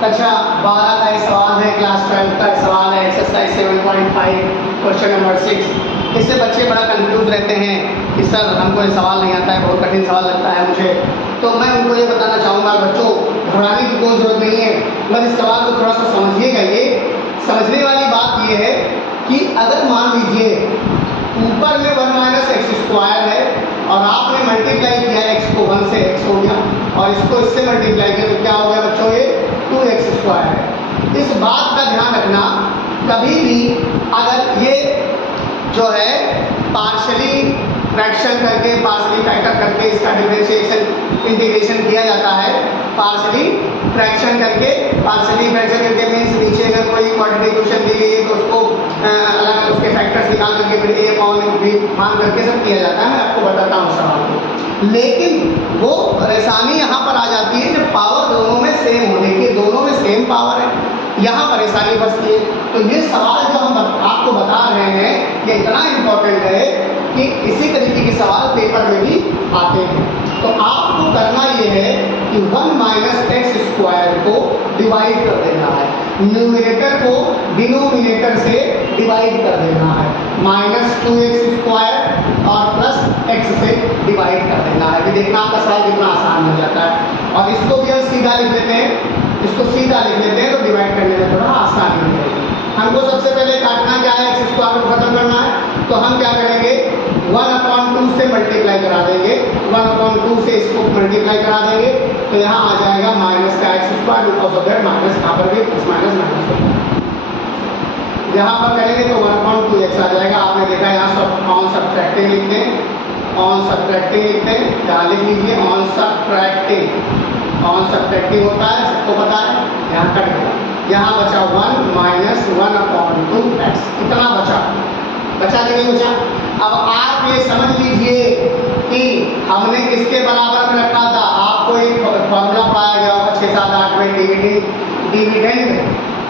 कक्षा 12 का एक सवाल है, क्लास 12 का एक सवाल है, एक्सरसाइज 7.5 क्वेश्चन नंबर 6। इससे बच्चे बड़ा कंफ्यूज रहते हैं कि सर हमको ये सवाल नहीं आता है, बहुत कठिन सवाल लगता है मुझे। तो मैं उनको ये बताना चाहूँगा बच्चों, घबराने की कोई ज़रूरत नहीं है, बस इस सवाल को थोड़ा सा समझिएगा। ये समझने वाली बात ये है कि अगर मान लीजिए ऊपर में 1 माइनस एक्स स्क्वायर है और आपने मल्टीप्लाई किया x को 1 से x हो गया और इसको इससे मल्टीप्लाई किया तो क्या हो गया बच्चों, ये 2x स्क्वायर है। इस बात का ध्यान रखना, कभी भी अगर ये जो है पार्शली फ्रैक्शन करके, पार्शली फैक्टर करके इसका डिफरेंशिएशन इंटीग्रेशन किया जाता है, पार्शली फ्रैक्शन करके, पार्शली फ्रैक्शन करके मीन्स नीचे अगर कोई क्वाड्रेटिक क्वेश्चन दी गई है तो उसको अलग उसके फैक्टर्स निकाल करके फिर a अपॉन b मान करके सब किया जाता है। मैं आपको बताता हूँ सवाल को, लेकिन वो परेशानी यहाँ पर आ जाती है जब पावर दोनों में सेम होने की, दोनों में सेम पावर है, यहाँ परेशानी बचती है। तो ये सवाल जो हम आपको बता रहे हैं ये इतना इम्पोर्टेंट है कि इसी तरीके के सवाल पेपर में भी आते हैं। तो आपको करना ये है कि 1 माइनस एक्स स्क्वायर को डिवाइड कर देना है, न्यूमरेटर को डिनोमिनेटर से डिवाइड कर देना है, माइनस 2x स्क्वायर और प्लस x से डिवाइड कर देना है। देखना आपका सवाल कितना आसान हो जाता है। और इसको भी हम सीधा लिख लेते हैं, इसको सीधा लिख लेते हैं तो डिवाइड करने में थोड़ा आसानी हो जाएगी। हमको सबसे पहले काटना क्या है, एक्स स्क्वायर को खत्म करना है, तो हम क्या करेंगे 1/2 से मल्टीप्लाई करा देंगे, 1/2 से इसको मल्टीप्लाई करा देंगे तो यहाँ आ जाएगा माइनस का x square because of that minus कहाँ पर भी प्लस माइनस माइनस होगा। यहाँ पर करेंगे तो 1/2x आ जाएगा। आपने देखा यहाँ सब ऑन सब्ट्रैक्टिंग लिखते हैं, ऑन सब्ट्रैक्टिंग लिखते हैं, यहाँ लिख लीजिए ऑन सब्ट्रैक्टिंग, ऑन सब्ट्रैक्टिंग होता है, सबको पता है। यहाँ कट गया, यहाँ बचा 1 माइनस 1/2x, इतना बचा कि नहीं बचा। अब आप ये समझ लीजिए कि हमने किसके बराबर में रखा था, आपको एक फॉर्मूला पढ़ाया गया होगा 6-7-8 में, डिविडेंड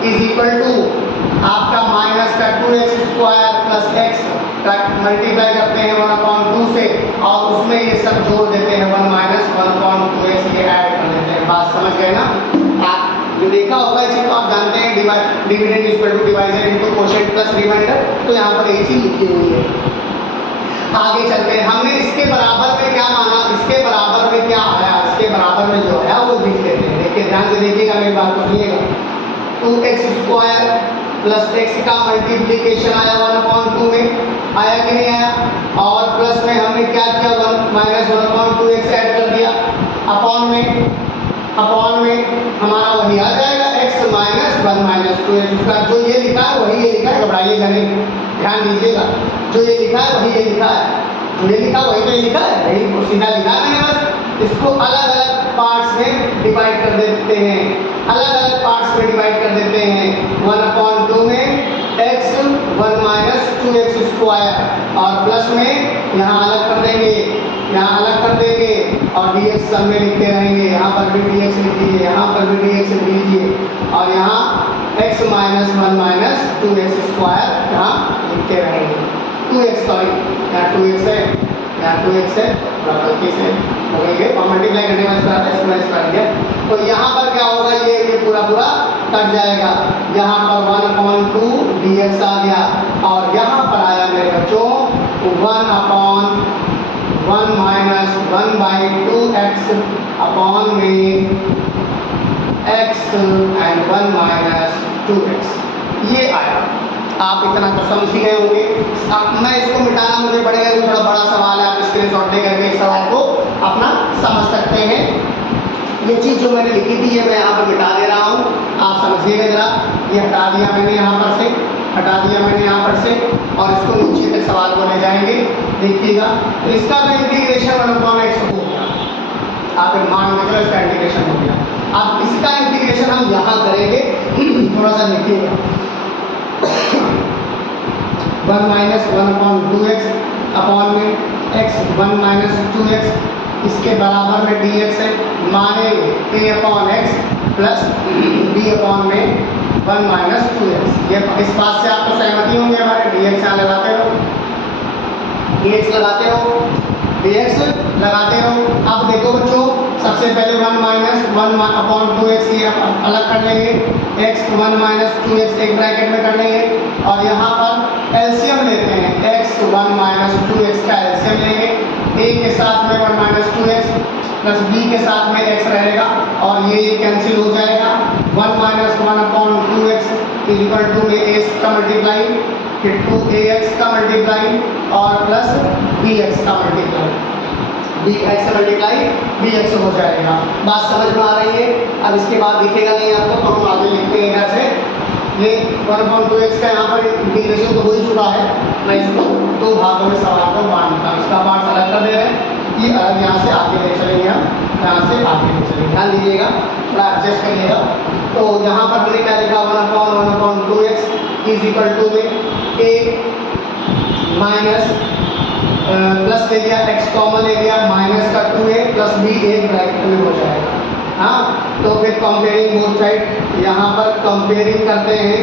इज इक्वल टू आपका माइनस का 2x स्क्वायर प्लस x का मल्टीप्लाई करते हैं 1/2 से और उसमें ये सब जोड़ देते हैं 1 माइनस 1/2x, ये ऐड कर देते हैं। बात समझ गए ना? आप जो देखा होगा इसी को आप जानते हैं, dividend is equal to divisor into quotient plus remainder, तो यहाँ पर एक चीज लिखी हुई है। आगे चलते हैं, हमने इसके बराबर में क्या माना, इसके बराबर में क्या आया, इसके बराबर में जो है वो लिख देते हैं। देखिए ध्यान से देखिएगा, मेरी बात को सुनिएगा। 2x स्क्वायर प्लस x का मल्टीप्लीकेशन आया 1/2 में, आया कि नहीं आया, और प्लस में हमने क्या किया 1 माइनस 1/2x ऐड कर दिया, अपॉन में हमारा वही आ जाएगा x minus 1 minus 2x square. जो ये लिखा है वही ये लिखा है, घबराइएगा नहीं, ध्यान दीजिएगा। जो ये लिखा है वही ये लिखा है, जो ये लिखा वही तो ये लिखा है, यही को सीधा लिखा है मैंने। बस इसको अलग अलग पार्ट्स में डिवाइड कर देते हैं, अलग अलग पार्ट्स में डिवाइड कर देते हैं। 1/2 में x 1 माइनस 2x स्क्वायर और प्लस में यहाँ अलग कर देंगे, यहाँ अलग कर देंगे और dx सब में लिखते रहेंगे। यहाँ पर भी dx लिख लीजिए, यहाँ पर भी dx लिख लीजिए और यहाँ x minus 1 minus 2x square यहाँ लिखते रहेंगे। 2x सॉरी, यहाँ 2x है, यहाँ 2x है, गलती से हो गई है और मल्टीप्लाई करने का स्क्वायर कर दिया तो यहाँ पर क्या होगा, ये पूरा कट जाएगा। यहाँ पर 1/2 dx आ गया और यहाँ पर आया मेरे बच्चों 1/1 माइनस 1/2x अपॉन में x एंड 1 माइनस 2x, ये आया। आप इतना तो समझ ही गए होंगे। अब मैं इसको मिटाना मुझे पड़ेगा, ये थोड़ा बड़ा सवाल है, आप स्क्रीनशॉट ले करके इस सवाल को अपना समझ सकते हैं। ये चीज़ जो मैंने लिखी थी ये मैं यहाँ पर मिटा दे रहा हूँ, आप समझिएगा जरा। ये हटा दिया मैंने यहाँ पर से, हटा दिया मैंने यहाँ पर से और इसको नीचे तक सवाल को ले जाएंगे, देखिएगा। तो इसका तो इंटीग्रेशन 1/x हो गया, आप मान लीजिए इसका इंटीग्रेशन हो गया। अब इसका इंटीग्रेशन हम यहाँ करेंगे, थोड़ा सा देखिएगा। 1 माइनस 1/2x अपॉन में x 1 माइनस 2x, इसके बराबर में dx है, मानेंगे a upon x plus b upon में 1 माइनस 2x। ये इस बात से आपको सहमति होंगे हमारे, dx यहाँ लगाते रहो, dx लगाते रहो, dx लगाते रहो। अब देखो बच्चों सबसे पहले 1 माइनस 1/2x ये अलग कर लेंगे, x 1 माइनस 2x एक ब्रैकेट में कर लेंगे और यहाँ पर एलसीएम लेते हैं, x 1 माइनस 2x का एलसीएम लेंगे, a के साथ में 1 माइनस 2x प्लस b के साथ में x रहेगा और ये कैंसिल हो जाएगा। 1 minus 1/2x is equal to a का मल्टीप्लाई, फिर 2ax का मल्टीप्लाई और प्लस bx का मल्टीप्लाई, bx से मल्टीप्लाई bx हो जाएगा। बात समझ में आ रही है? अब इसके बाद दिखेगा नहीं आपको तो हम आगे लिखते हैं इधर से। ये 1/2x का यहाँ पर इंटीग्रेशन तो हो ही चुका है, मैं इसको दो भागों में सवाल को बांटता हूँ, इसका पार्ट अलग कर दे रहे हैं, ये अलग यहाँ से आगे ले चलेंगे, हम यहाँ से आगे ले चलेंगे, ध्यान दीजिएगा, थोड़ा एडजस्ट करिएगा। तो यहाँ पर हमने क्या लिखा 1/1/2x इज इक्वल टू में a माइनस प्लस ले लिया, x कॉमन ले लिया, माइनस का 2a प्लस b एक ब्रैकेट में हो जाएगा। हाँ, तो फिर कंपेयरिंग बोथ साइड, यहाँ पर कंपेयरिंग करते हैं,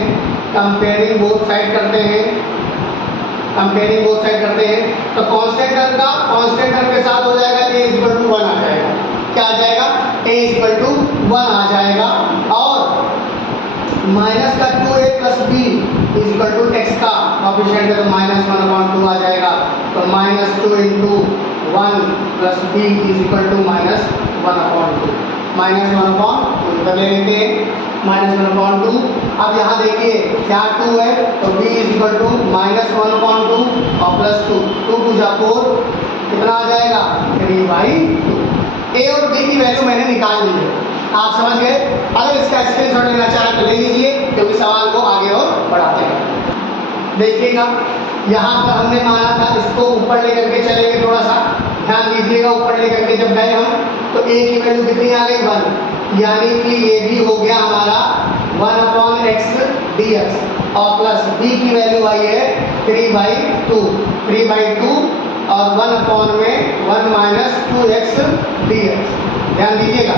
कंपेयरिंग बोथ साइड करते हैं, कंपेयरिंग बोथ साइड करते हैं तो कांस्टेंट टर्म के साथ हो जाएगा a इक्वल टू 1 आ जाएगा। क्या आ जाएगा? a इक्वल टू 1 आ जाएगा और माइनस का 2a plus b is equal to x का कोएफिशिएंट है तो माइनस 1/2 आ जाएगा, तो minus 2 into 1 plus b is equal to minus 1/2, minus 1/2 इधर ले लेते हैं, माइनस 1/2। अब यहाँ देखिए क्या 2 है तो b is equal to minus 1/2 और प्लस 2, 2 2 जा 4, कितना आ जाएगा 3/2। a और b की वैल्यू मैंने निकाल ली है, आप समझ गए। अगर इसका स्क्रीनशॉट लेना चाहें तो ले लीजिए क्योंकि सवाल को आगे और बढ़ाते हैं। देखिएगा यहाँ पर हमने माना था इसको ऊपर लेकर के चलेंगे, थोड़ा सा ध्यान दीजिएगा, ऊपर लेकर के जब गए हम तो a की वैल्यू कितनी आ गई 1, यानी कि ये भी हो गया हमारा 1/x dx और प्लस b की वैल्यू आई है 3/2 और 1 में 1 माइनस 2x dx, ध्यान दीजिएगा।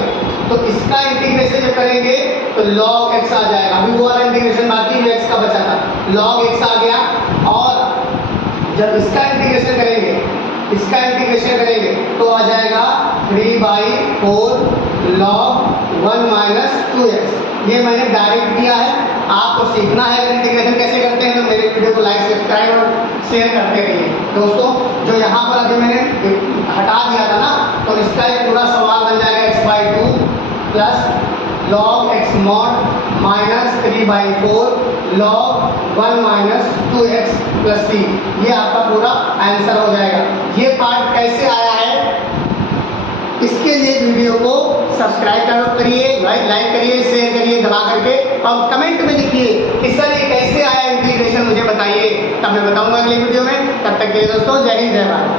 तो इसका इंटीग्रेशन जब करेंगे तो log x आ जाएगा, अभी वो वाला इंटीग्रेशन बाकी जो x का बचा था log x आ गया और जब इसका इंटीग्रेशन करेंगे तो आ जाएगा 3/4 log 1 माइनस 2x। ये मैंने डायरेक्ट किया है, आपको सीखना है अगर इंटीग्रेशन कैसे करते हैं तो मेरे वीडियो को लाइक सब्सक्राइब और शेयर करते रहिए दोस्तों। जो यहाँ पर अभी मैंने हटा दिया था ना तो इसका एक पूरा सवाल बन जाएगा x/2 plus log x mod minus 3/4 log 1 minus 2x plus c, ये आपका पूरा आंसर हो जाएगा। ये पार्ट कैसे आया है इसके लिए वीडियो को सब्सक्राइब करिए, लाइक करिए, शेयर करिए दबा करके और कमेंट में लिखिए कि सर ये कैसे आया इंटीग्रेशन मुझे बताइए, तब मैं बताऊंगा अगली वीडियो में। तब तक के लिए दोस्तों जय हिंद जय भारत।